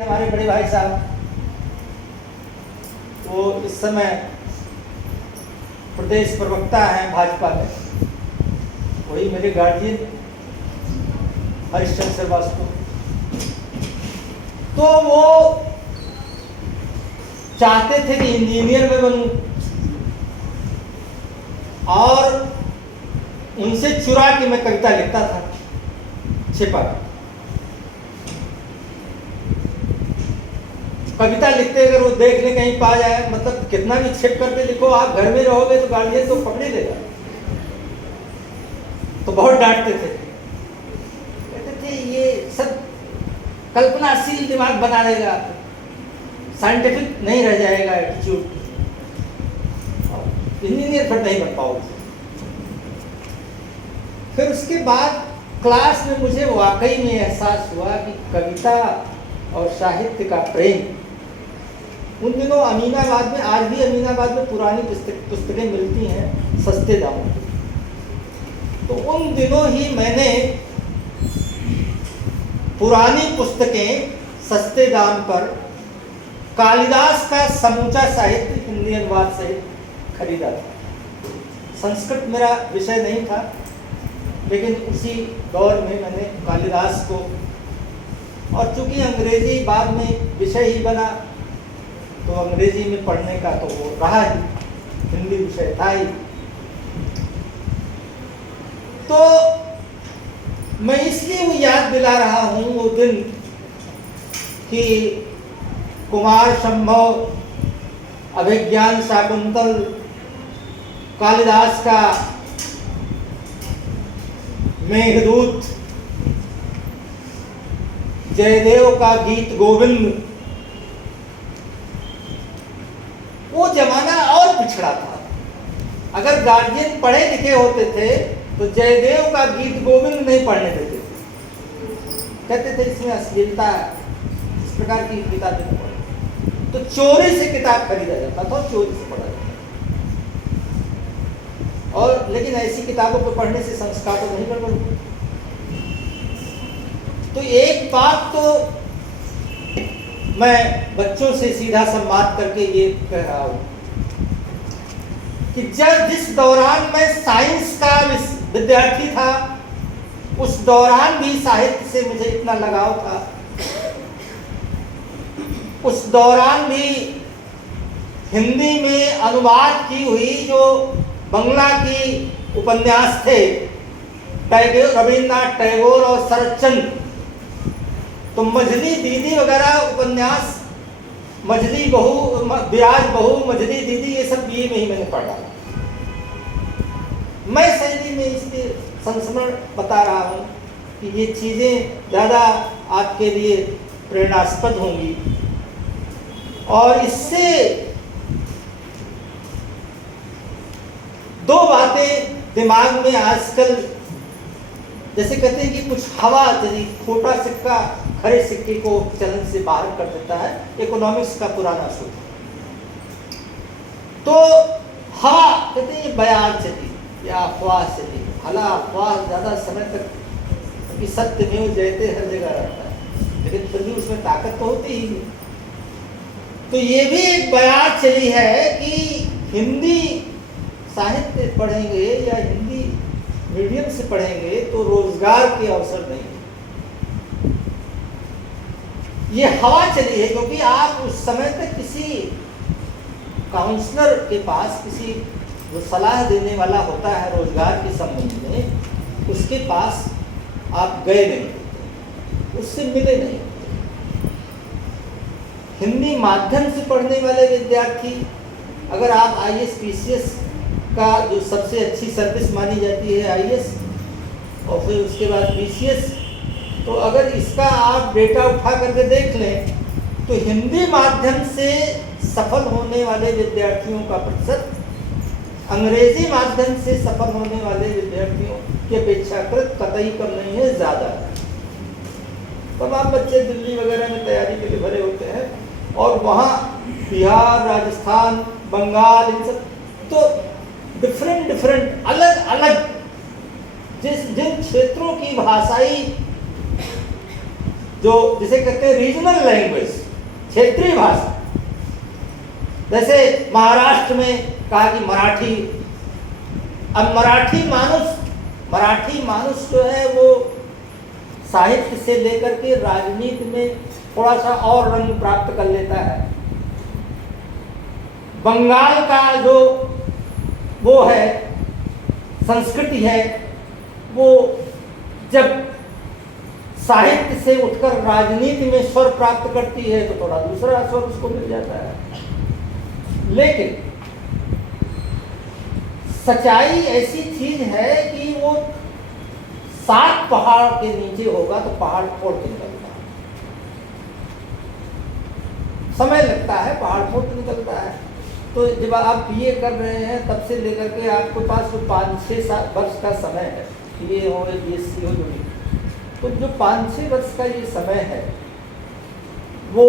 हमारे बड़े भाई साहब वो इस समय प्रदेश प्रवक्ता हैं भाजपा में, वही मेरे गार्जियन हरिश्चंद्र श्रीवास्तव। तो वो चाहते थे कि इंजीनियर में बनूं और उनसे चुरा के मैं कविता लिखता था छिपा। कविता लिखते अगर वो देख ले कहीं पा जाए, मतलब कितना भी छिप करके लिखो, आप घर में रहोगे तो गार्जियन तो पकड़ ही लेगा। तो बहुत डांटते थे, कहते थे ये सब कल्पनाशील दिमाग बना देगा, साइंटिफिक नहीं रह जाएगा एटीट्यूड, इंजीनियर फिर नहीं बन पाओगे। फिर उसके बाद क्लास में मुझे वाकई में एहसास हुआ कि कविता और साहित्य का प्रेम। उन दिनों अमीनाबाद में, आज भी अमीनाबाद में पुरानी पुस्तकें मिलती हैं सस्ते दामों पर, तो उन दिनों ही मैंने पुरानी पुस्तकें सस्ते दाम पर कालिदास का समूचा साहित्य हिंदी अनुवाद सहित खरीदा था। संस्कृत मेरा विषय नहीं था, लेकिन उसी दौर में मैंने कालिदास को, और चूंकि अंग्रेजी बाद में विषय ही बना तो अंग्रेजी में पढ़ने का तो वो रहा ही, हिंदी विषय था ही। तो मैं इसलिए वो याद दिला रहा हूं वो दिन कि कुमार संभव, अभिज्ञान शाकुंतल, कालिदास का मेघदूत, जयदेव का गीत गोविंद, वो जमाना और पिछड़ा था। अगर गार्जियन पढ़े लिखे होते थे तो जयदेव का गीत गोविंद नहीं पढ़ने देते थे, कहते थे इसमें अश्लीलता है, इस प्रकार की किताबें नहीं पढ़ो। तो चोरी से किताब खरीदा जाता था, चोरी से पढ़ा जाता था। और लेकिन ऐसी किताबों को पढ़ने से संस्कार तो नहीं गड़बड़। तो एक बात तो मैं बच्चों से सीधा संवाद करके ये कह रहा हूं कि जिस दौरान मैं साइंस का विद्यार्थी था, उस दौरान भी साहित्य से मुझे इतना लगाव था। उस दौरान भी हिंदी में अनुवाद की हुई जो बंगला की उपन्यास थे, रविन्द्रनाथ टैगोर और शरतचंद्र, तो मझली दीदी वगैरह उपन्यास, मझली बहू, ब्याज बहू, मझली दीदी, ये सब बीए में ही मैंने पढ़ा। मैं शैली में इसलिए संस्मरण बता रहा हूँ कि ये चीज़ें ज़्यादा आपके लिए प्रेरणास्पद होंगी। और इससे दो बातें दिमाग में आजकल, जैसे कहते हैं कि कुछ हवा चली, खोटा सिक्का खरे सिक्के को चलन से बाहर कर देता है, इकोनॉमिक्स का पुराना सूत्र। तो हवा कहते हैं ये बयार चली या अफवाह चली, भला अफवाह ज्यादा समय तक, क्योंकि सत्य में जयते हर जगह रहता है, लेकिन फिर भी उसमें ताकत तो होती ही नहीं। तो ये भी एक बयार चली है कि हिंदी साहित्य पढ़ेंगे या हिंदी मीडियम से पढ़ेंगे तो रोजगार के अवसर नहीं। ये हवा चली है क्योंकि आप उस समय तक किसी काउंसलर के पास, किसी जो सलाह देने वाला होता है रोजगार के संबंध में, उसके पास आप गए नहीं, उससे मिले नहीं। हिंदी माध्यम से पढ़ने वाले विद्यार्थी, अगर आप आईएएस पीसीएस का जो सबसे अच्छी सर्विस मानी जाती है आईएएस, और फिर उसके बाद पीसीएस, तो अगर इसका आप डेटा उठा करके देख लें तो हिंदी माध्यम से सफल होने वाले विद्यार्थियों का प्रतिशत अंग्रेजी माध्यम से सफल होने वाले विद्यार्थियों की अपेक्षाकृत कतई कम नहीं है, ज़्यादा है। तमाम बच्चे दिल्ली वगैरह में तैयारी के लिए भरे होते हैं, और वहाँ बिहार, राजस्थान, बंगाल, इन सब तो डिफरेंट अलग अलग जिन क्षेत्रों की भाषाई जो जिसे कहते हैं रीजनल लैंग्वेज, क्षेत्रीय भाषा। जैसे महाराष्ट्र में कहा कि मराठी, अब मराठी मानुष जो है वो साहित्य से लेकर के राजनीति में थोड़ा सा और रंग प्राप्त कर लेता है। बंगाल का जो वो है संस्कृति है, वो जब साहित्य से उठकर राजनीति में स्वर प्राप्त करती है तो थोड़ा दूसरा स्वर उसको मिल जाता है। लेकिन सच्चाई ऐसी चीज है कि वो 7 पहाड़ के नीचे होगा तो पहाड़ फोड़ के निकलता है, समय लगता है, पहाड़ फोड़ के निकलता है। तो जब आप बीए कर रहे हैं तब से लेकर के आपके पास जो 5-6 वर्ष का समय है, बीए हो या बीएससी हो, जो भी, तो जो 5-6 वर्ष का ये समय है वो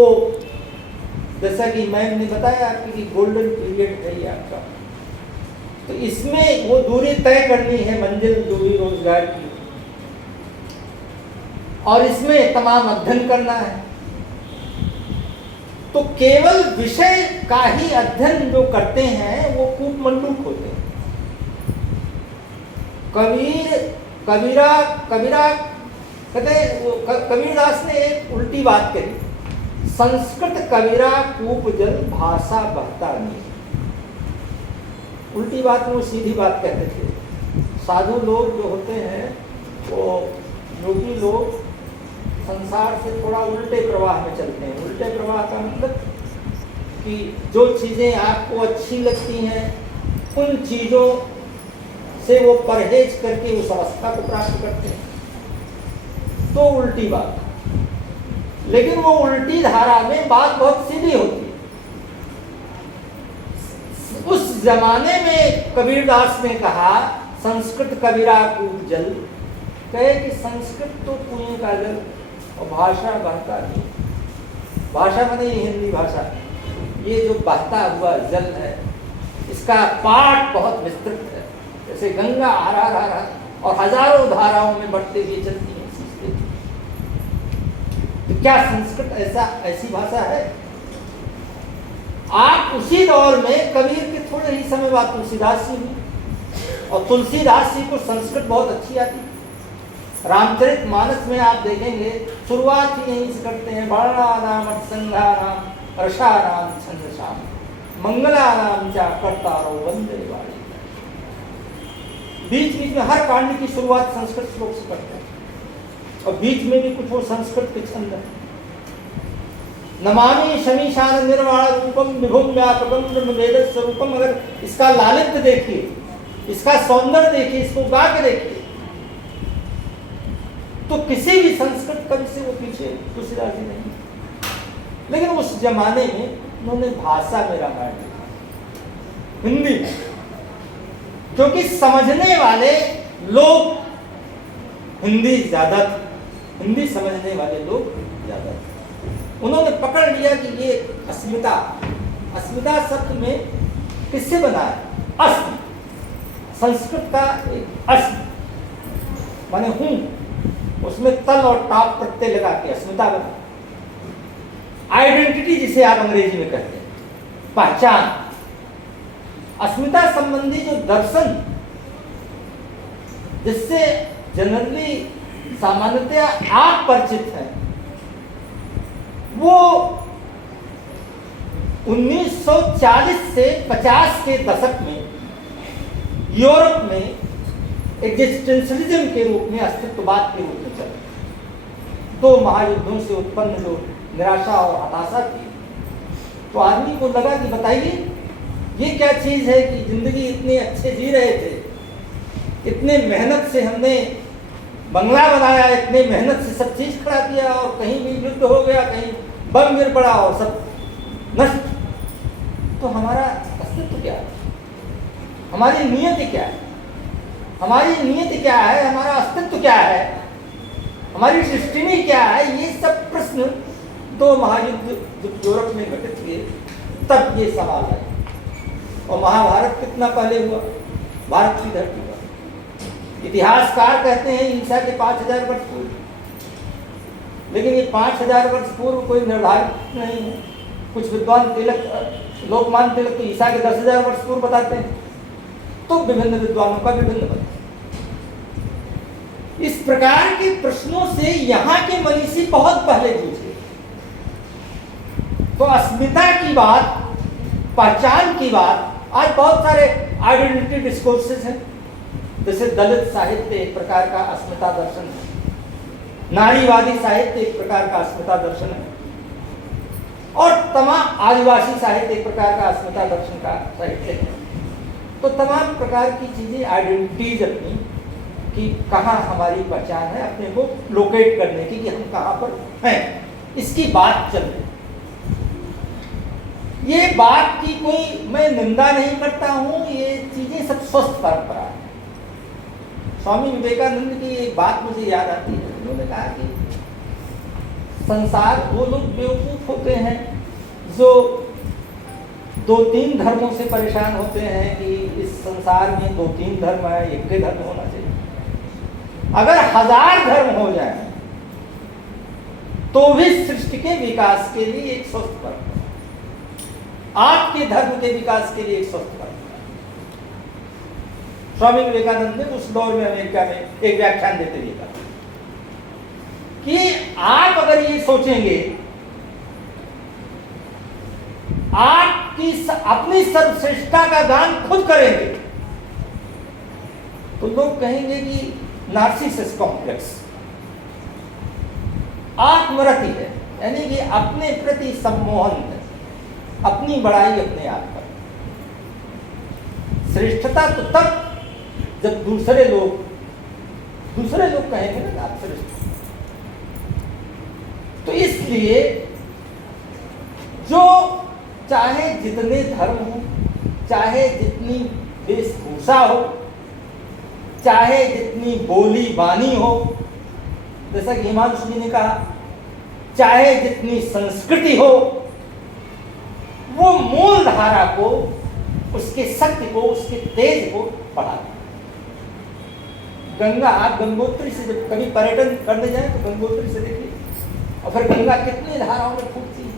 जैसा कि मैम ने बताया आपकी कि गोल्डन पीरियड है ये आपका। तो इसमें वो दूरी तय करनी है, मंजिल जो भी रोजगार की, और इसमें तमाम अध्ययन करना है। तो केवल विषय का ही अध्ययन जो करते हैं वो कूप मंडूक होते हैं। कबीरा कहते कबीरदास ने एक उल्टी बात कही, संस्कृत कबीरा कूप जल भाषा बहता नहीं। उल्टी बात में वो सीधी बात कहते थे। साधु लोग जो होते हैं, वो योगी लोग संसार से थोड़ा उल्टे प्रवाह में चलते हैं। उल्टे प्रवाह का मतलब कि जो चीज़ें आपको अच्छी लगती हैं उन चीज़ों से वो परहेज करके उस अवस्था को प्राप्त करते हैं, तो उल्टी बात। लेकिन वो उल्टी धारा में बात बहुत सीधी होती है। उस जमाने में कबीरदास ने कहा संस्कृत कबीरा कूप जल, कहे कि संस्कृत तो कुएं का जल और भाषा बहता नहीं। भाषा माने हिंदी भाषा, ये जो बहता हुआ जल है इसका पाठ बहुत विस्तृत है। जैसे गंगा आरा और हजारों धाराओं में बढ़ते हुए चलती है। तो क्या संस्कृत ऐसी भाषा है? आप उसी दौर में कबीर के थोड़े ही समय बाद तुलसीदास जी हुए, और तुलसीदास जी को संस्कृत बहुत अच्छी आती। रामचरित मानस में आप देखेंगे शुरुआत ही यहीं से करते हैं, वर्णानाम संघानाम रसानाम छंदसाम मंगलानाम चा कर्तारो वंदे वाणी। बीच बीच में हर कांड की शुरुआत संस्कृत श्लोक से करते हैं, और बीच में भी कुछ वो संस्कृत के छंद है। नमामि शमीशान निर्वाण रूपम विभुम व्यापकम ब्रह्म वेद स्वरूपम। अगर इसका लालित्य देखिए, इसका सौंदर्य देखिए, इसको गा के देखिए, तो किसी भी संस्कृत कवि से वो पीछे तुलसीदास जी नहीं। लेकिन उस जमाने में उन्होंने भाषा में रामायण लिखा, हिंदी में, क्योंकि समझने वाले लोग हिंदी ज्यादा थे, हिंदी समझने वाले लोग ज्यादा थे। उन्होंने पकड़ लिया कि ये अस्मिता, अस्मिता शब्द में किससे बना है? अस्मि, संस्कृत का एक अस्मि माने हूं, उसमें तल और टाप प्रत्यय लगा के अस्मिता बना। आइडेंटिटी जिसे आप अंग्रेजी में कहते हैं, पहचान। अस्मिता संबंधी जो दर्शन जिससे जनरली सामान्यतया आप परिचित हैं, वो 1940 से 50 के दशक में यूरोप में एग्जिस्टेंशलिज्म के रूप में, अस्तित्ववाद के रूप में चला। 2 महायुद्धों से उत्पन्न जो निराशा और हताशा थी, तो आदमी को लगा कि बताइए ये क्या चीज़ है कि जिंदगी इतने अच्छे जी रहे थे, इतने मेहनत से हमने बंगला बनाया, इतने मेहनत से सब चीज़ खड़ा किया, और कहीं भी युद्ध हो गया, कहीं बम गिर पड़ा और सब नष्ट। तो हमारा अस्तित्व क्या है? हमारी नियति क्या है? हमारी नियति क्या है? हमारा अस्तित्व क्या है? हमारी डेस्टिनी क्या है? ये सब प्रश्न 2 महायुद्ध जब यूरोप में घटित हुए तब ये सवाल आए। और महाभारत कितना पहले हुआ? भारत की धरती पर। इतिहासकार कहते हैं ईसा के 5000 वर्ष पूर्व। लेकिन ये 5000 वर्ष पूर्व कोई निर्धारित नहीं है। कुछ विद्वान तिलक, लोकमान्य तिलक तो ईसा के 10,000 वर्ष पूर्व बताते हैं, तो विभिन्न विद्वानों का विभिन्न मत। इस प्रकार के प्रश्नों से यहाँ के मनीषी बहुत पहले पूछे। तो अस्मिता की बात, पहचान की बात, आज बहुत सारे आइडेंटिटी डिस्कोर्सेस हैं। जैसे दलित साहित्य एक प्रकार का अस्मिता दर्शन है, नारीवादी साहित्य एक प्रकार का अस्मिता दर्शन है, और तमाम आदिवासी साहित्य एक प्रकार का अस्मिता दर्शन का साहित्य है। तो तमाम प्रकार की चीजें, आइडेंटिटीज अपनी कि कहाँ हमारी पहचान है, अपने को लोकेट करने की कि हम कहाँ पर हैं, इसकी बात चल रही। ये बात की कोई मैं निंदा नहीं करता हूँ, ये चीजें सब स्वस्थ परंपरा है। स्वामी विवेकानंद की एक बात मुझे याद आती है। उन्होंने कहा कि संसार, वो लोग बेवकूफ होते हैं जो 2-3 धर्मों से परेशान होते हैं कि इस संसार में 2-3 धर्म है, एक ही धर्म होना चाहिए। अगर 1000 धर्म हो जाए तो भी सृष्टि के विकास के लिए एक स्वस्थ परंपरा, आपके धर्म के विकास के लिए एक स्वस्थ परंपरा। स्वामी विवेकानंद ने उस दौर में अमेरिका में एक व्याख्यान देते हुए कहा कि आप अगर ये सोचेंगे, आपकी अपनी सर्वश्रेष्ठता का गान खुद करेंगे, तो लोग कहेंगे कि नार्सिसिस कॉम्प्लेक्स, आत्मरति है, यानी कि अपने प्रति सम्मोहन है, अपनी बड़ाई अपने आप पर। श्रेष्ठता तो तब जब दूसरे लोग कहेंगे ना आप श्रेष्ठ। तो इसलिए जो चाहे जितने धर्म हो, चाहे जितनी वेशभूषा हो, चाहे जितनी बोली बानी हो, जैसा कि हिमांशु जी ने कहा, चाहे जितनी संस्कृति हो, वो मूल धारा को, उसके शक्ति को, उसके तेज को बढ़ा। गंगा, आप गंगोत्री से जब कभी पर्यटन करने जाए तो गंगोत्री से देखिए, और फिर गंगा कितनी धाराओं में फूटती है।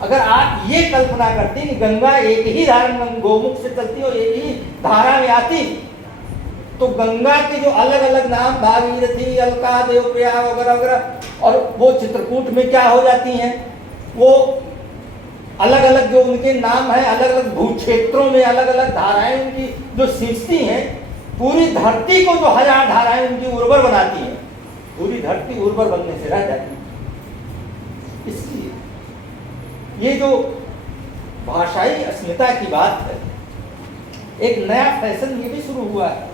अगर आप ये कल्पना करते कि गंगा एक ही धारा गोमुख से चलती और एक ही धारा में आती, तो गंगा के जो अलग अलग नाम, भागीरथी, अलका, देवप्रिया वगैरह वगैरह, और वो चित्रकूट में क्या हो जाती हैं, वो अलग अलग जो उनके नाम है, अलग अलग भू क्षेत्रों में अलग अलग धाराएं उनकी जो सींचती हैं, पूरी धरती को जो 1000 धाराएं उनकी उर्वर बनाती हैं, पूरी धरती उर्वर बनने से रह जाती है। इसलिए ये जो भाषाई अस्मिता की बात है, एक नया फैशन ये भी शुरू हुआ है,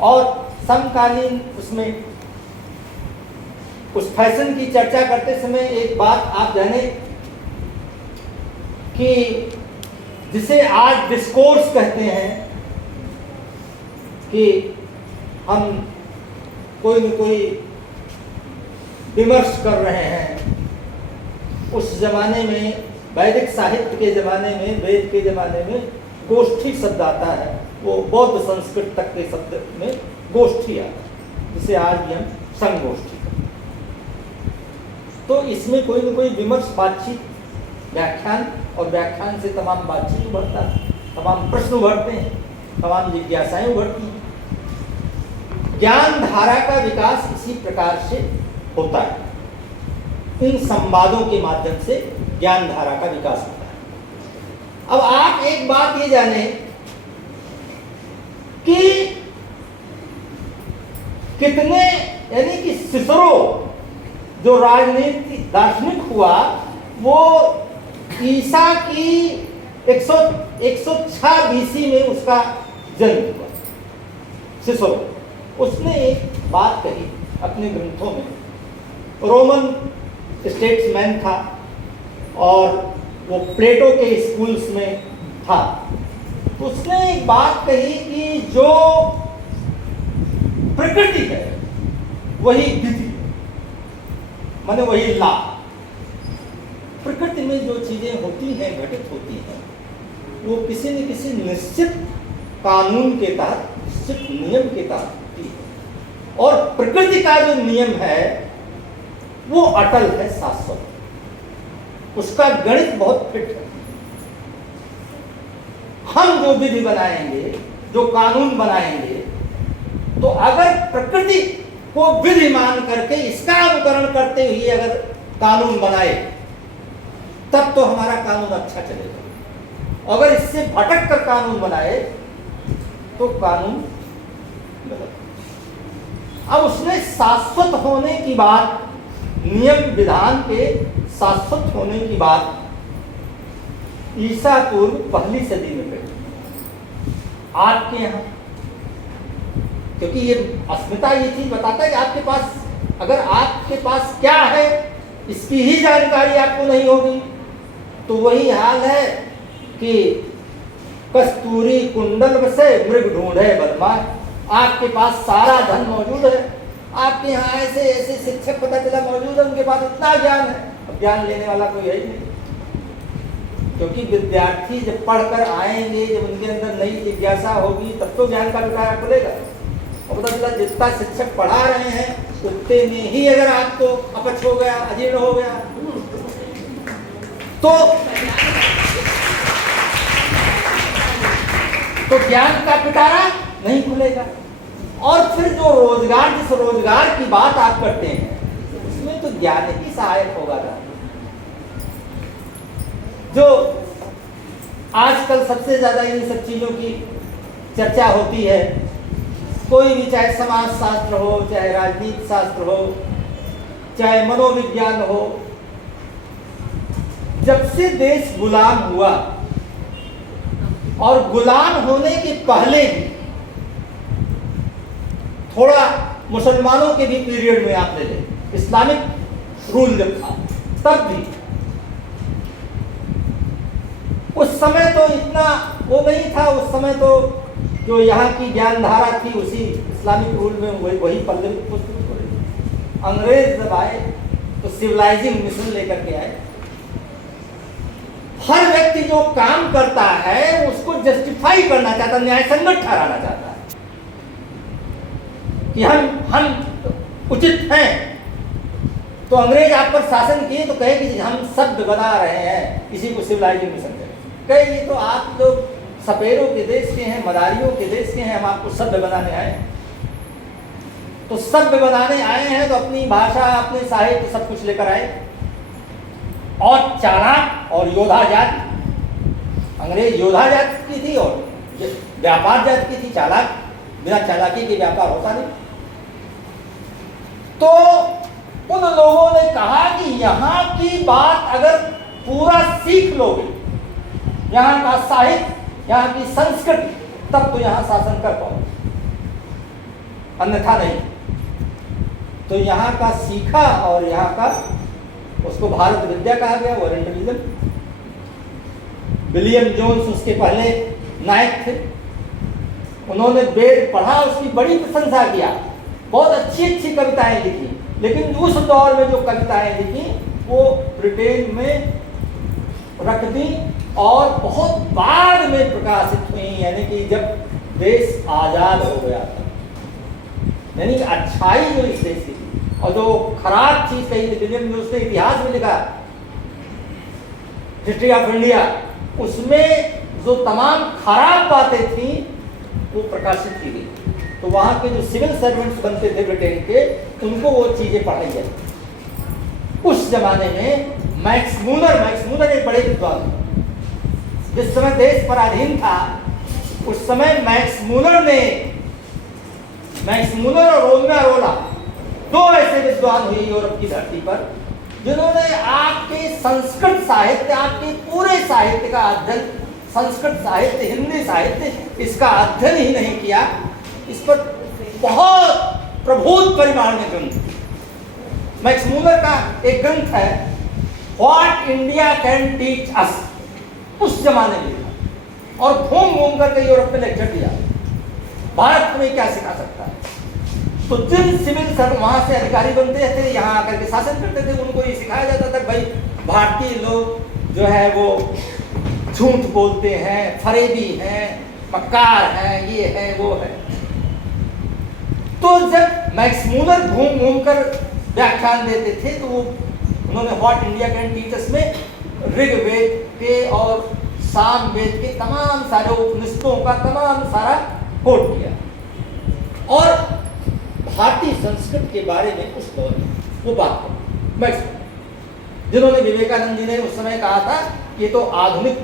और समकालीन उसमें उस फैशन की चर्चा करते समय एक बात आप जाने कि जिसे आज डिस्कोर्स कहते हैं, कि हम कोई न कोई विमर्श कर रहे हैं। उस जमाने में, वैदिक साहित्य के जमाने में, वेद के जमाने में गोष्ठी शब्द आता है, वो बौद्ध संस्कृत तक के शब्द में गोष्ठी आता है, जिसे आज भी हम संगोष्ठी कहते हैं। तो इसमें कोई न कोई विमर्श, बातचीत, व्याख्यान, और व्याख्यान से तमाम बातचीत उभरता है, तमाम प्रश्न उभरते हैं, तमाम जिज्ञासाएं उभरती हैं। ज्ञान धारा का विकास इसी प्रकार से होता है, इन संवादों के माध्यम से ज्ञान धारा का विकास होता है। अब आप एक बात ये जाने कि कितने, यानी कि सिसरो जो राजनीति दार्शनिक हुआ, वो ईसा की 106 बीसी में उसका जन्म हुआ। सिसरो, उसने एक बात कही अपने ग्रंथों में, रोमन स्टेट्समैन था और वो प्लेटो के स्कूल्स में था। उसने एक बात कही कि जो प्रकृति है वही विधि, माने वही ला। प्रकृति में जो चीजें होती हैं, घटित होती हैं, वो किसी न किसी निश्चित कानून के तहत, निश्चित नियम के तहत होती है। और प्रकृति का जो नियम है वो अटल है, शाश्वत, उसका गणित बहुत फिट है। हम जो विधि बनाएंगे, जो कानून बनाएंगे, तो अगर प्रकृति को विधि मान करके इसका अनुकरण करते हुए अगर कानून बनाए, तब तो हमारा कानून अच्छा चलेगा। अगर इससे भटक कर कानून बनाए तो कानून गलत। अब उसने शाश्वत होने की बात, नियम विधान के शाश्वत होने की बात ईसा पूर्व पहली सदी में कही आपके यहाँ, क्योंकि ये अस्मिता ये चीज बताता है कि आपके पास, अगर आपके पास क्या है इसकी ही जानकारी आपको नहीं होगी, तो वही हाल है कि कस्तूरी कुंडल से मृग ढूंढे बदमाश। आपके पास सारा धन मौजूद है, आपके यहाँ ऐसे ऐसे शिक्षक पता चला मौजूद है, उनके पास इतना ज्ञान है, अब ज्ञान लेने वाला कोई है ही नहीं। क्योंकि विद्यार्थी जब पढ़कर आएंगे, जब उनके अंदर नई जिज्ञासा होगी, तब तो ज्ञान का पिटारा खुलेगा। और पता चला जितना शिक्षक पढ़ा रहे हैं उतने में ही अगर आपको अपच हो गया, अजीर्ण हो गया, तो ज्ञान का पिटारा नहीं खुलेगा। और फिर जो रोजगार, जिस रोजगार की बात आप करते हैं, उसमें तो ज्ञान ही सहायक होगा ना। जो आजकल सबसे ज्यादा इन सब चीजों की चर्चा होती है, कोई भी, चाहे समाज शास्त्र हो, चाहे राजनीति शास्त्र हो, चाहे मनोविज्ञान हो, जब से देश गुलाम हुआ, और गुलाम होने के पहले भी थोड़ा मुसलमानों के भी पीरियड में आप ले लें, इस्लामिक रूल जब था, तब भी उस समय तो इतना वो नहीं था। उस समय तो जो यहाँ की ज्ञान धारा थी उसी इस्लामिक रूल में वही पल्लवित पुस्तक हो रही। अंग्रेज जब आए तो सिविलाइजिंग मिशन लेकर के आए। हर व्यक्ति जो काम करता है उसको जस्टिफाई करना चाहता, न्याय संगत ठहराना चाहता है कि हम उचित हैं। तो अंग्रेज आप पर शासन किए तो कहे कि हम शब्द बना रहे हैं, इसी को सिविलाइजिंग मिशन कहे। ये तो आप लोग सपेरों के देश के हैं, मदारियों के देश के हैं, हम आपको सभ्य बनाने आए। तो सभ्य बनाने आए हैं तो अपनी भाषा, अपने साहित्य सब कुछ लेकर आए। और चालाक और योद्धा जाति, अंग्रेज योद्धा जाति की थी और व्यापार जाति की थी। चालाक, बिना चालाकी के व्यापार होता नहीं। तो उन लोगों ने कहा कि यहाँ की बात अगर पूरा सीख लोगे, यहाँ का साहित्य, यहाँ की संस्कृति, तब तो यहाँ शासन कर पाओगे, अन्यथा नहीं। तो यहाँ का सीखा और यहाँ का, उसको भारत विद्या कहा गया, ओरिएंटलिज्म। विलियम जोन्स उसके पहले नायक थे। उन्होंने वेद पढ़ा, उसकी बड़ी प्रशंसा किया, बहुत अच्छी अच्छी कविताएं लिखी। लेकिन उस दौर में जो कविताएं लिखी वो ब्रिटेन में रख दी और बहुत बाद में प्रकाशित हुई, यानी कि जब देश आजाद हो गया था। यानी कि अच्छाई जो इस देश की और जो खराब चीज कही थी, विलियम जोन्स ने इतिहास में लिखा, हिस्ट्री ऑफ इंडिया, उसमें जो तमाम खराब बातें थी वो प्रकाशित की गई। तो वहां के जो सिविल सर्वेंट्स बनते थे ब्रिटेन के, उनको वो चीजें पढ़ाई जाती। उस जमाने में मैक्स मूलर एक बड़े विद्वान, जिस समय देश पराधीन था, उस समय मैक्स मूलर और रोमियो रोला, दो ऐसे विद्वान हुए यूरोप की धरती पर, जिन्होंने आपके संस्कृत साहित्य, आपके पूरे साहित्य का अध्ययन, संस्कृत साहित्य, हिंदी साहित्य, इसका अध्ययन ही नहीं किया, इस पर बहुत प्रभुत परिमाण में ग्रंथ। मैक्स मूलर का एक ग्रंथ है, what India can teach us, उस जमाने में था, और घूम घूम करके यूरोप में लेक्चर दिया, भारत में क्या सिखा सकता है। तो जिन सिविल सर वहां से अधिकारी बनते थे, यहाँ आकर के शासन करते थे, उनको ये सिखाया जाता था भाई भारतीय लोग जो है वो झूठ बोलते हैं, फरेबी हैं, मक्कार हैं, ये है वो है। तो जब मैक्स मूलर घूम घूम कर व्याख्यान देते थे तो वो उन्होंने what India can teach us में ऋग्वेद के और सामवेद के तमाम सारे उपनिषदों का तमाम सारा कोट किया और भारतीय संस्कृत के बारे में उस दौर में वो बात करें, जिन्होंने विवेकानंद जी ने उस समय कहा था कि तो आधुनिक,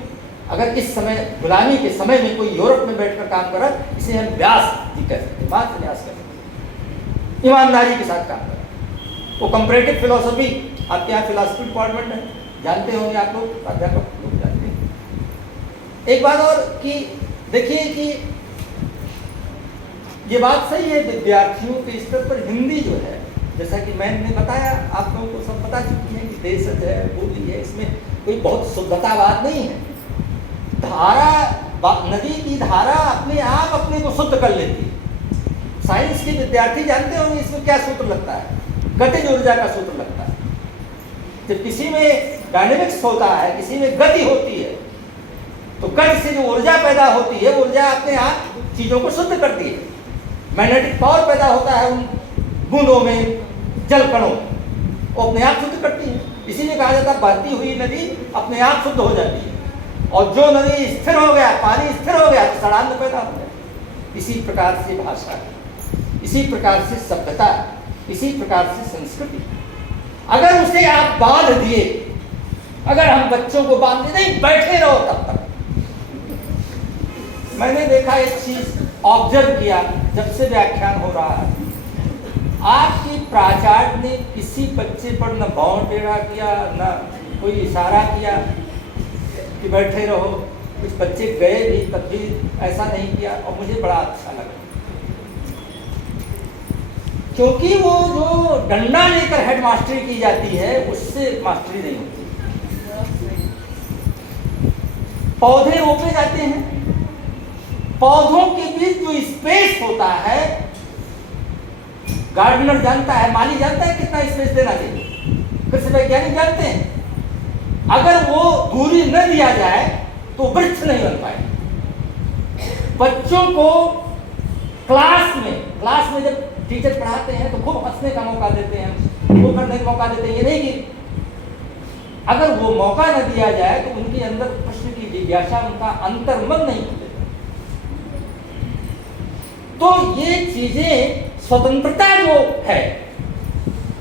अगर इस समय गुलामी के समय में कोई यूरोप में बैठकर काम कर रहा, इसे हम व्यास जी कह सकते, बात न्यास कर सकते, ईमानदारी के साथ काम कर रहा। वो कंपैरेटिव फिलोसफी, आपके यहाँ फिलोसफी डिपार्टमेंट है, जानते होंगे आप लोग, अध्यापक लोग जानते हैं। एक बात और कि देखिए कि ये बात सही है, विद्यार्थियों के स्तर पर हिंदी जो है, जैसा कि मैंने बताया, आप लोगों को सब बता चुकी है कि देशज है, बोली है, इसमें कोई बहुत शुद्धतावाद नहीं है। धारा, नदी की धारा अपने आप अपने को शुद्ध कर लेती है। साइंस के विद्यार्थी जानते होंगे इसमें क्या सूत्र लगता है, गतिज ऊर्जा का सूत्र लगता है। जब किसी में डायनेमिक्स होता है, किसी में गति होती है, तो गति से जो ऊर्जा पैदा होती है, ऊर्जा अपने आप चीजों को शुद्ध करती है। मैग्नेटिक पावर पैदा होता है उन बूंदों में, जल कणों, वो अपने आप शुद्ध करती है। इसीलिए कहा जाता है बहती हुई नदी अपने आप शुद्ध हो जाती है, और जो नदी स्थिर हो गया, पानी स्थिर हो गया तो सड़ांध पैदा हो गया। इसी प्रकार से भाषा, इसी प्रकार से सभ्यता, इसी प्रकार से संस्कृति। अगर उसे आप बांध दिए, अगर हम बच्चों को बांध दिए, नहीं बैठे रहो तब तक। मैंने देखा एक चीज, ऑब्जर्व किया, जब से व्याख्यान हो रहा है, आपकी प्राचार्य ने किसी बच्चे पर न भौं टेढ़ा किया, न कोई इशारा किया कि बैठे रहो। कुछ बच्चे गए भी तब भी ऐसा नहीं किया, और मुझे बड़ा अच्छा लगा, क्योंकि वो जो डंडा लेकर हेडमास्टरी की जाती है, उससे मास्टरी नहीं होती। पौधे रोपे जाते हैं, पौधों के बीच जो स्पेस होता है, गार्डनर जानता है, माली जानता है कितना स्पेस देना चाहिए, कृषि वैज्ञानिक जानते हैं। अगर वो दूरी न दिया जाए तो वृक्ष नहीं बन पाए। बच्चों को क्लास में जब टीचर पढ़ाते हैं तो खूब हंसने का मौका देते हैं, वो करने का मौका देते हैं। ये नहीं कि अगर वो मौका न दिया जाए तो उनके अंदर प्रश्न की जिज्ञासा, उनका अंतर्मन नहीं खुलेगा। तो ये चीजें, स्वतंत्रता जो है,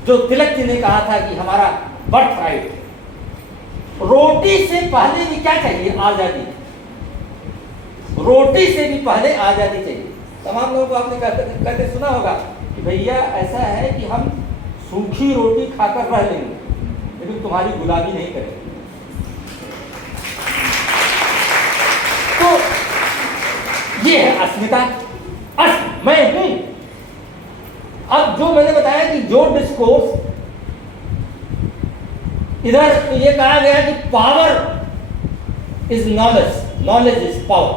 जो तिलक जी ने कहा था कि हमारा बर्थ राइट, रोटी से पहले भी क्या चाहिए? आजादी। रोटी से भी पहले आजादी चाहिए। तमाम लोगों को आपने कहते सुना होगा कि भैया ऐसा है कि हम सूखी रोटी खाकर रह लेंगे, लेकिन तुम्हारी गुलामी नहीं करेंगे। तो ये है अस्मिता, मैं हूं। अब जो मैंने बताया कि जो डिस्कोर्स इधर तो ये कहा गया कि power is knowledge, knowledge is power.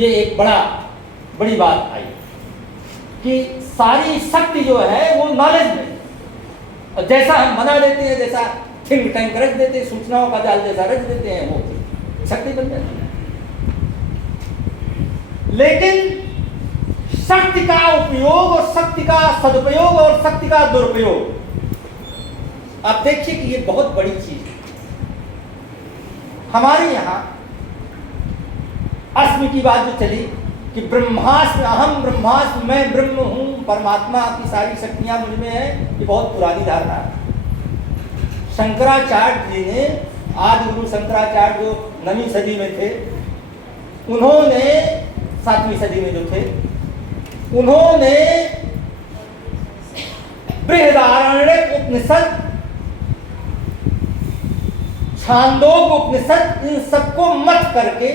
ये एक बड़ी बात आई कि सारी शक्ति जो है वो नॉलेज में, और जैसा हम बना देते हैं, जैसा थिंक टैंक रख देते हैं, सूचनाओं का जाल जैसा रख देते हैं, वो शक्ति बन जाती है। लेकिन शक्ति का उपयोग और शक्ति का सदुपयोग और शक्ति का दुरुपयोग, आप देखिए कि ये बहुत बड़ी चीज है। हमारे यहां अस्मि की बात जो चली कि ब्रह्मास्मि, अहम ब्रह्मास्मि, मैं ब्रह्म हूं, परमात्मा की सारी शक्तियां मुझ में है, ये बहुत पुरानी धारणा है। शंकराचार्य जी ने, आदि गुरु शंकराचार्य जो 9वीं सदी में थे, उन्होंने 7वीं सदी में जो थे, उन्होंने बृहदारण्यक उपनिषद, छांदोग्य उपनिषद, इन सबको मत करके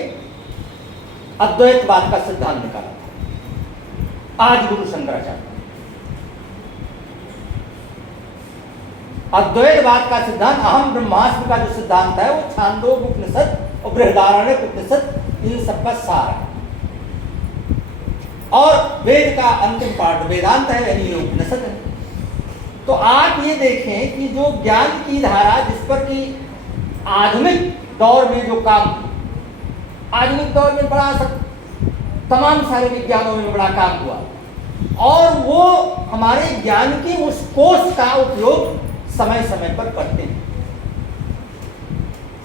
अद्वैतवाद का सिद्धांत निकाला था आदि गुरु शंकराचार्य। अद्वैतवाद का सिद्धांत, अहम ब्रह्मास्मि का जो सिद्धांत है, वो छांदोग्य उपनिषद और बृहदारण्यक उपनिषद, इन सबका सार है। और वेद का अंतिम पार्ट वेदांत है, यानी ये उपनिषद है। तो आप ये देखें कि जो ज्ञान की धारा, जिस पर कि आधुनिक दौर में जो काम, आधुनिक दौर में बड़ा तमाम सारे विज्ञानों में बड़ा काम हुआ, और वो हमारे ज्ञान के उस कोष का उपयोग समय समय पर करते हैं।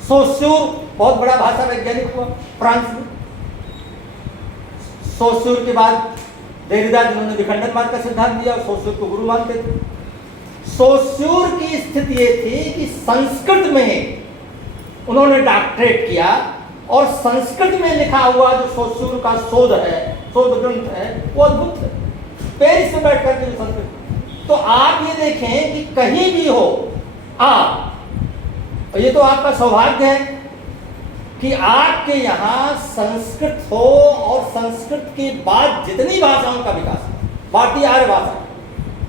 सोस्यूर बहुत बड़ा भाषा वैज्ञानिक हुआ फ्रांस में। सोस्यूर के बाद देरिदा, जिन्होंने विखंडनवाद का सिद्धांत दिया, सोस्यूर को गुरु मानते थे। सोस्यूर की स्थिति ये थी कि संस्कृत में उन्होंने डॉक्टरेट किया और संस्कृत में लिखा हुआ जो सोस्यूर का शोध ग्रंथ है वो अद्भुत है। पेरिस में बैठ करके संस्कृत, तो आप ये देखें कि कहीं भी हो आप, और ये तो आपका सौभाग्य है कि आपके यहाँ संस्कृत हो और संस्कृत के बाद जितनी भाषाओं का विकास है, भारतीय आर्य भाषा,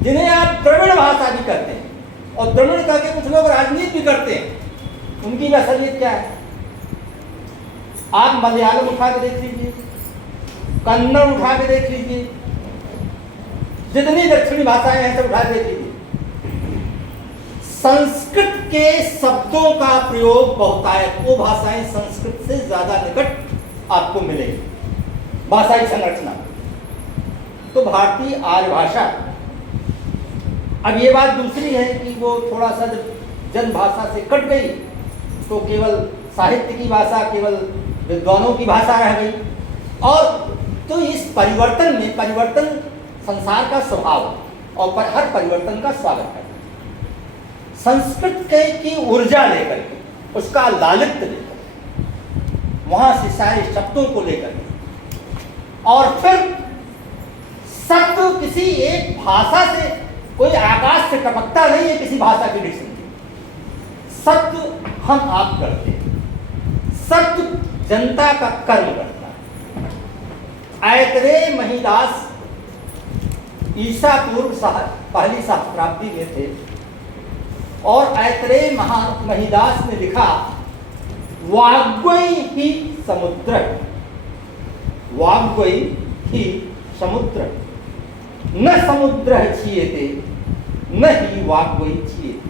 जिन्हें आप द्रविड़ भाषा भी कहते हैं, और द्रविड़ करके कुछ लोग राजनीति भी करते हैं, उनकी भी असलियत क्या है? आप मलयालम उठा के देख लीजिए, कन्नड़ उठा के देख लीजिए, जितनी दक्षिणी भाषाएं हैं सब उठा के देख लीजिए, संस्कृत के शब्दों का प्रयोग बहुतायत, वो भाषाएं संस्कृत से ज्यादा निकट आपको मिलेगी भाषाई संरचना। तो भारतीय आर्य भाषा, अब ये बात दूसरी है कि वो थोड़ा सा जन भाषा से कट गई तो केवल साहित्य की भाषा, केवल विद्वानों की भाषा रह गई। और तो इस परिवर्तन में, परिवर्तन संसार का स्वभाव और हर परिवर्तन का स्वागत है। संस्कृत की ऊर्जा लेकर के, उसका लालित्य लेकर, वहां से सारे शब्दों को लेकर, और फिर शब्द किसी एक भाषा से, कोई आकाश से टपकता नहीं है किसी भाषा की डिक्शनरी। शब्द हम आप करते हैं, शब्द जनता का कर्म करता है। ऐतरेय महिदास ईसा पूर्व पहली सहस्त्राब्दी में थे, और ऐतरेय महिदास ने लिखा, वाग्वई ही समुद्र, वाग्वई ही समुद्र, न समुद्र छीयते न ही वाग्वई छीयते।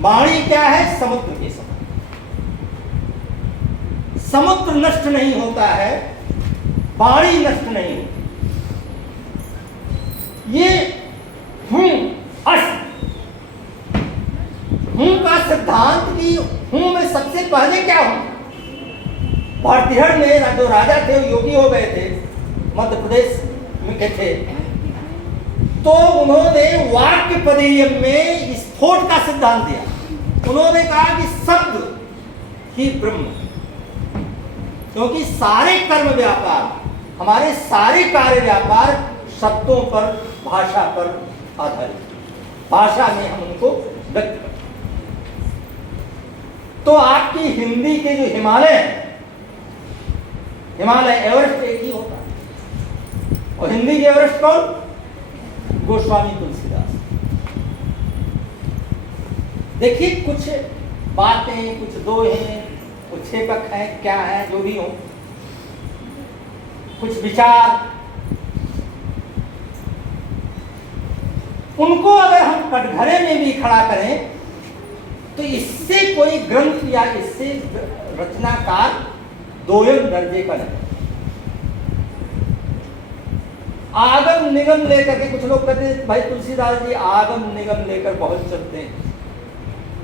वाणी क्या है? समुद्र के समान। समुद्र नष्ट नहीं होता है, वाणी नष्ट नहीं होती। ये हूं का सिद्धांत की हूं में सबसे पहले क्या हूं? भारतीहर में जो राजा थे वो योगी हो गए थे, मध्य प्रदेश में के थे, तो उन्होंने वाक्य पदीयम में स्फोट का सिद्धांत दिया। उन्होंने कहा कि शब्द ही ब्रह्म, क्योंकि सारे कर्म व्यापार, हमारे सारे कार्य व्यापार शब्दों पर, भाषा पर आधारित, भाषा में हम उनको व्यक्त करते। तो आपकी हिंदी के जो हिमालय एवरेस्ट एक ही होता है, और हिंदी के एवरेस्ट कौन? गोस्वामी तुलसीदास। देखिए, कुछ बातें, कुछ दोहे, कुछ छेपक है, क्या है, जो भी हो, कुछ विचार, उनको अगर हम कटघरे में भी खड़ा करें तो इससे कोई ग्रंथ या इससे रचनाकार दोयम दर्जे का नहीं। आगम निगम लेकर के, कुछ लोग कहते हैं भाई तुलसीदास जी आगम निगम लेकर बहुत चलते हैं,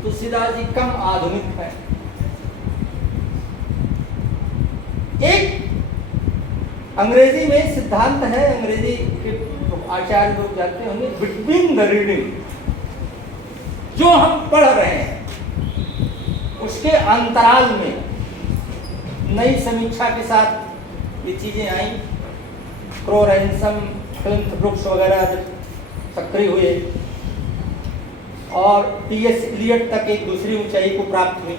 तुलसीदास जी कम आधुनिक है। एक अंग्रेजी में सिद्धांत है, अंग्रेजी के आचार्य लोग जानते होंगे, बिटवीन द रीडिंग, जो हम पढ़ रहे हैं उसके अंतराल में। नई समीक्षा के साथ ये चीजें आई, क्रो रैनसम, क्लिंथ ब्रुक्स वगैरह जब सक्रिय हुए और टी.एस. इलियट तक एक दूसरी ऊंचाई को प्राप्त हुई,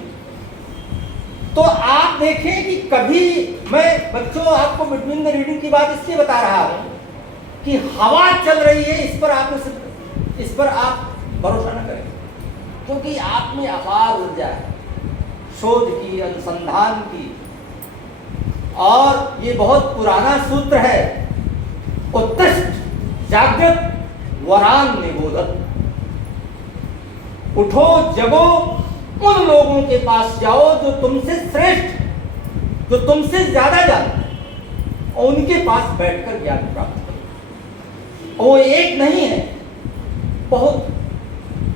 तो आप देखें कि कभी, मैं बच्चों आपको बिटवीन द रीडिंग की बात इसलिए बता रहा हूं कि हवा चल रही है, इस पर आप भरोसा न करें, क्योंकि आप में अपार ऊर्जा है शोध की, अनुसंधान की। और ये बहुत पुराना सूत्र है, उत्तिष्ठ जागृत वरान निबोधत, उठो जगो, उन लोगों के पास जाओ जो तुमसे श्रेष्ठ, जो तुमसे ज्यादा जानते हैं, और उनके पास बैठकर ज्ञान प्राप्त करो। वो एक नहीं है, बहुत।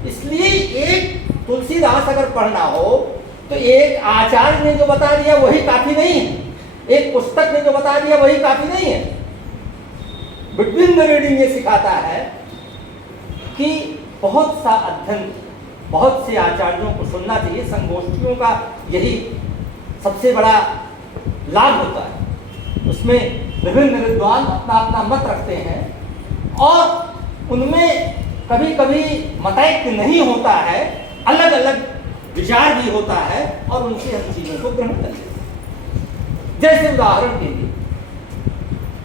इसलिए एक तुलसीदास अगर पढ़ना हो तो एक आचार्य ने जो बता दिया वही काफी नहीं है, एक पुस्तक ने जो बता दिया वही काफी नहीं है। बिटवीन द रीडिंग ये सिखाता है कि बहुत सा अध्ययन, बहुत से आचार्यों को सुनना चाहिए। संगोष्ठियों का यही सबसे बड़ा लाभ होता है, उसमें विभिन्न विद्वान अपना अपना मत रखते हैं और उनमें कभी कभी मतैक्य नहीं होता है, अलग अलग विचार भी होता है और उनसे हम चीजों को ग्रहण कर लेते हैं। जैसे उदाहरण के लिए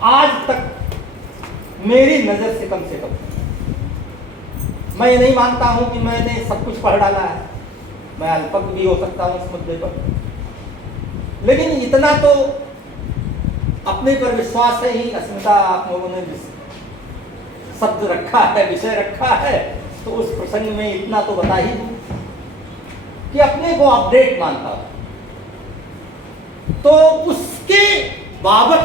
आज तक मेरी नजर से कम मैं ये नहीं मानता हूं कि मैंने सब कुछ पढ़ डाला है, मैं अल्पज्ञ भी हो सकता हूं इस मुद्दे पर, लेकिन इतना तो अपने पर विश्वास है ही। अस्मिता, आप लोगों ने शब्द रखा है, विषय रखा है, तो उस प्रसंग में इतना तो बता ही दूं कि अपने को अपडेट मानता हूं। तो उसके बाबत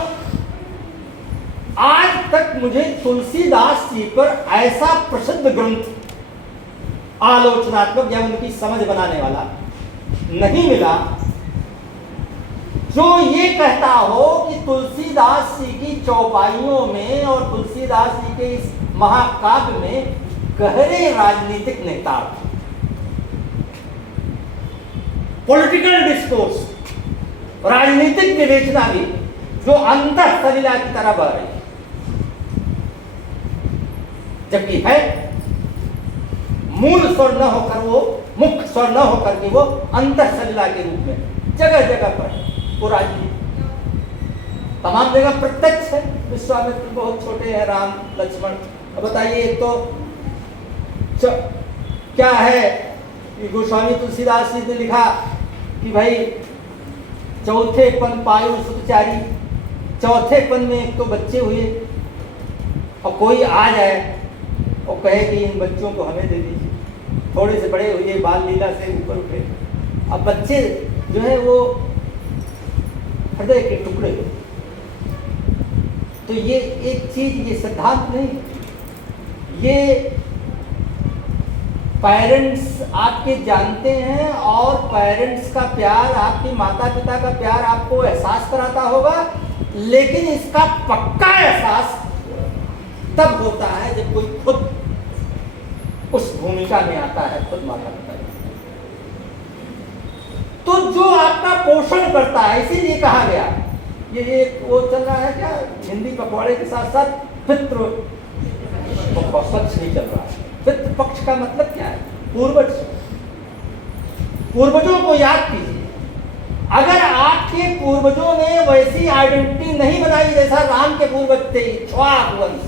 आज तक मुझे तुलसीदास जी पर ऐसा प्रसिद्ध ग्रंथ आलोचनात्मक या उनकी समझ बनाने वाला नहीं मिला जो ये कहता हो कि तुलसीदास जी की चौपाइयों में और तुलसीदास जी के इस महाकाव्य में गहरे राजनीतिक नेतार, पॉलिटिकल डिस्कोर्स, राजनीतिक विवेचना भी जो अंतर सलिला की तरह बह रही है, जबकि है मूल स्वर न होकर, वो मुख्य स्वर न होकर के वो अंतर सलिला के रूप में जगह जगह पर वो राजनीति तमाम जगह प्रत्यक्ष है। विश्वामित्र बहुत छोटे हैं, राम लक्ष्मण। अब बताइए, एक तो क्या है कि गोस्वामी तुलसीदास जी ने लिखा कि भाई चौथे पन पायु सुतचारी, चौथे पन में एक तो बच्चे हुए और कोई आ जाए और कहे कि इन बच्चों को हमें दे दीजिए, थोड़े से बड़े हुए, बाल लीला से ऊपर उठे। अब बच्चे जो है वो हृदय के टुकड़े। तो ये एक चीज, ये सिद्धांत नहीं, ये पेरेंट्स आपके जानते हैं और पेरेंट्स का प्यार, आपके माता पिता का प्यार आपको एहसास कराता होगा, लेकिन इसका पक्का एहसास तब होता है जब कोई खुद उस भूमिका में आता है, खुद माता पिता। तो जो आपका पोषण करता है, इसीलिए कहा गया, ये वो चल रहा है क्या हिंदी पखवाड़े के साथ साथ पितृ पक्ष नहीं चल रहा है। पितृ पक्ष का मतलब क्या है? पूर्वज, पूर्वजों को याद कीजिए। अगर आपके पूर्वजों ने वैसी आइडेंटिटी नहीं बनाई जैसा राम के पूर्वज थे, इक्ष्वाकु वंश,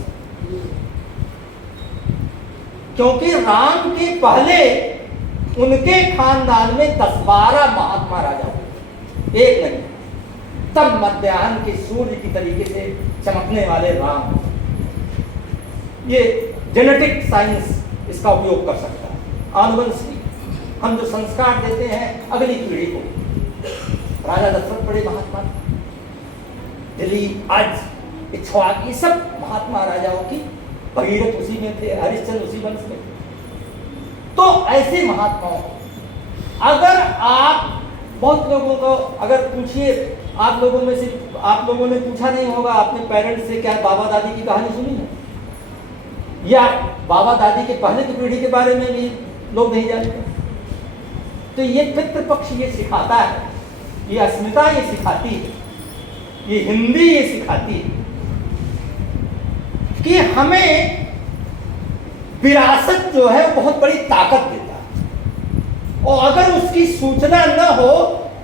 क्योंकि राम के पहले उनके खानदान में 10-12 महात्मा राजा हुए, एक नहीं। तब मध्याह्न के सूर्य की तरीके से चमकने वाले राम, ये जेनेटिक साइंस इसका उपयोग कर सकता है। आनुवंशिक हम जो संस्कार देते हैं अगली पीढ़ी को। राजा दशरथ बड़े महात्मा, दिलीप, आज इक्ष्वाकु, ये सब महात्मा राजाओं की, भगीरथ उसी में थे, हरिश्चंद्र उसी वंश में। तो ऐसे महात्माओं, अगर आप बहुत लोगों को अगर पूछिए, आप लोगों में से आप लोगों ने पूछा नहीं होगा अपने पेरेंट्स से, क्या बाबा दादी की कहानी सुनी है, या बाबा दादी के पहले की पीढ़ी के बारे में भी लोग नहीं जानते। तो ये पितृपक्ष ये सिखाता है, ये अस्मिता ये सिखाती है, ये हिंदी ये सिखाती है कि हमें विरासत जो है बहुत बड़ी ताकत देता है, और अगर उसकी सूचना न हो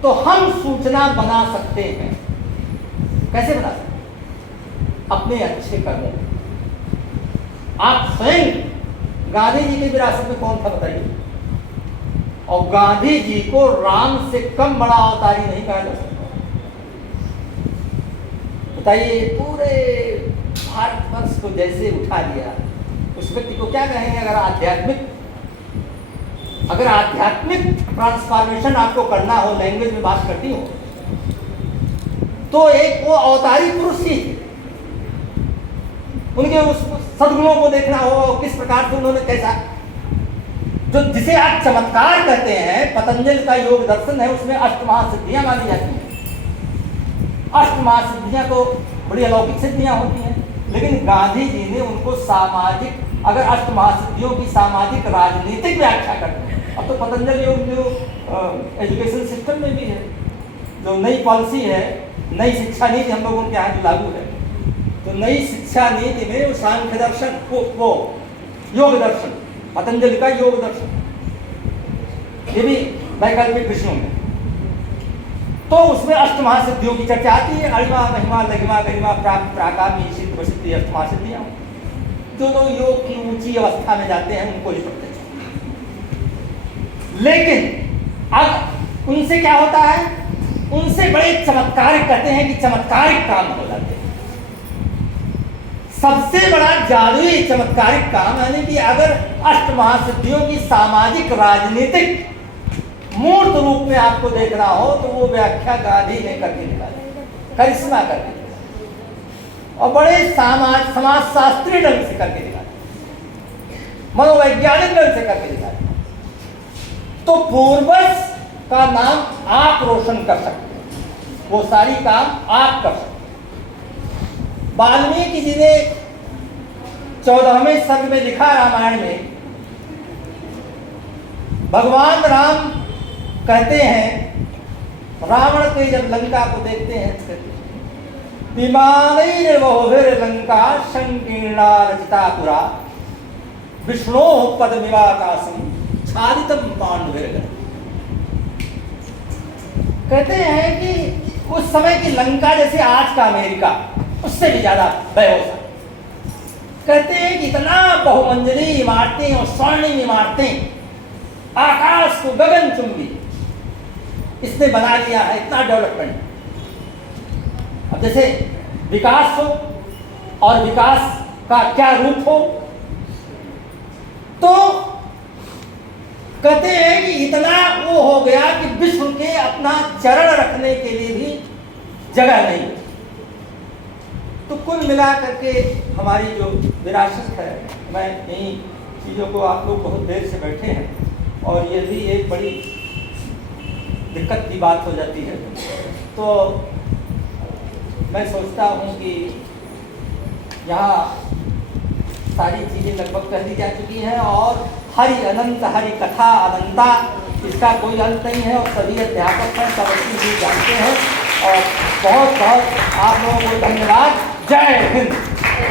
तो हम सूचना बना सकते हैं। कैसे बना सकते हैं? अपने अच्छे कर्मों। आप स्वयं गांधी जी की विरासत में कौन था बताइए? और गांधी जी को राम से कम बड़ा अवतारी नहीं कहा जा सकता। बताइए, पूरे भारतवर्ष को जैसे उठा दिया, उस व्यक्ति को क्या कहेंगे? अगर आध्यात्मिक ट्रांसफॉर्मेशन आपको करना हो, लैंग्वेज में बात करती हो, तो एक वो अवतारी पुरुष ही, उनके उस सद्गुणों को देखना हो, किस प्रकार से उन्होंने कैसा, जो जिसे आप चमत्कार कहते हैं, पतंजलि का योग दर्शन है, उसमें अष्टमहासिद्धियां मानी जाती हैं। अष्टमहासिद्धियां तो बड़ी अलौकिक सिद्धियां होती हैं, लेकिन गांधी जी ने उनको सामाजिक, अगर अष्टमहासिद्धियों की सामाजिक राजनीतिक व्याख्या करते हैं, अब तो पतंजलि योग जो एजुकेशन सिस्टम में भी है, जो नई पॉलिसी है, नई शिक्षा नीति हम लोगों के यहाँ जो लागू है, तो नई शिक्षा नीति में वो सांख्य दर्शन, वो योग दर्शन, पतंजलि का योग दर्शन, ये भी वैकल्पिक विषयों में, तो उसमें अष्टमहासिद्धियों की चर्चा आती है। अणिमा, महिमा, लघिमा, गरिमा, प्राप्त, प्राकामी, सिद्ध, प्रसिद्धि, अष्टमहासिद्धियां। जो लोग योग की ऊंची अवस्था में जाते हैं उनको ही पढ़ते हैं। लेकिन अब उनसे क्या होता है, उनसे बड़े चमत्कारिक कहते हैं कि चमत्कारिक काम हो जाते हैं। सबसे बड़ा जादुई चमत्कारिक काम, यानी कि अगर अष्टमहासिद्धियों की सामाजिक राजनीतिक मूर्त रूप में आपको देखना हो, तो वो व्याख्या गांधी ने करके निकाली, करिश्मा करके निकाली, और बड़े समाजशास्त्री ढंग से करके निकाली, मनोवैज्ञानिक ढंग से करके निकाली। तो पूर्वज का नाम आप रोशन कर सकते हैं, वो सारी काम आप कर सकते हैं। वाल्मीकि जी ने 14वें सर्ग में लिखा, रामायण में भगवान राम कहते हैं, रावण के जब लंका को देखते हैं, विमानैर्बहुभिः लंका संकीर्णा रचिता पुरा विष्णो पदमिवाकाशं छादितं पांडुभिर्गणैः। कहते हैं कि उस समय की लंका जैसे आज का अमेरिका, उससे भी ज्यादा वैभवशाली। कहते हैं कि इतना बहुमंजिली इमारतें और स्वर्णिम इमारतें, आकाश को गगनचुंबी इसने बना लिया है, इतना डेवलपमेंट। अब जैसे विकास हो, और विकास का क्या रूप हो, तो कहते हैं कि इतना वो हो गया कि विश्व के अपना चरण रखने के लिए भी जगह नहीं। तो कुल मिला करके हमारी जो विरासत है, मैं यही चीज़ों को, आप लोग बहुत देर से बैठे हैं और ये भी एक बड़ी दिक्कत की बात हो जाती है, तो मैं सोचता हूँ कि यहाँ सारी चीज़ें लगभग कह दी जा चुकी हैं, और हरि अनंत, हरि कथा अनंता, इसका कोई अंत नहीं है, और सभी अध्यापक हैं, सब अच्छी चीज़ जानते हैं। और बहुत बहुत आप लोगों को धन्यवाद। जय हिंद।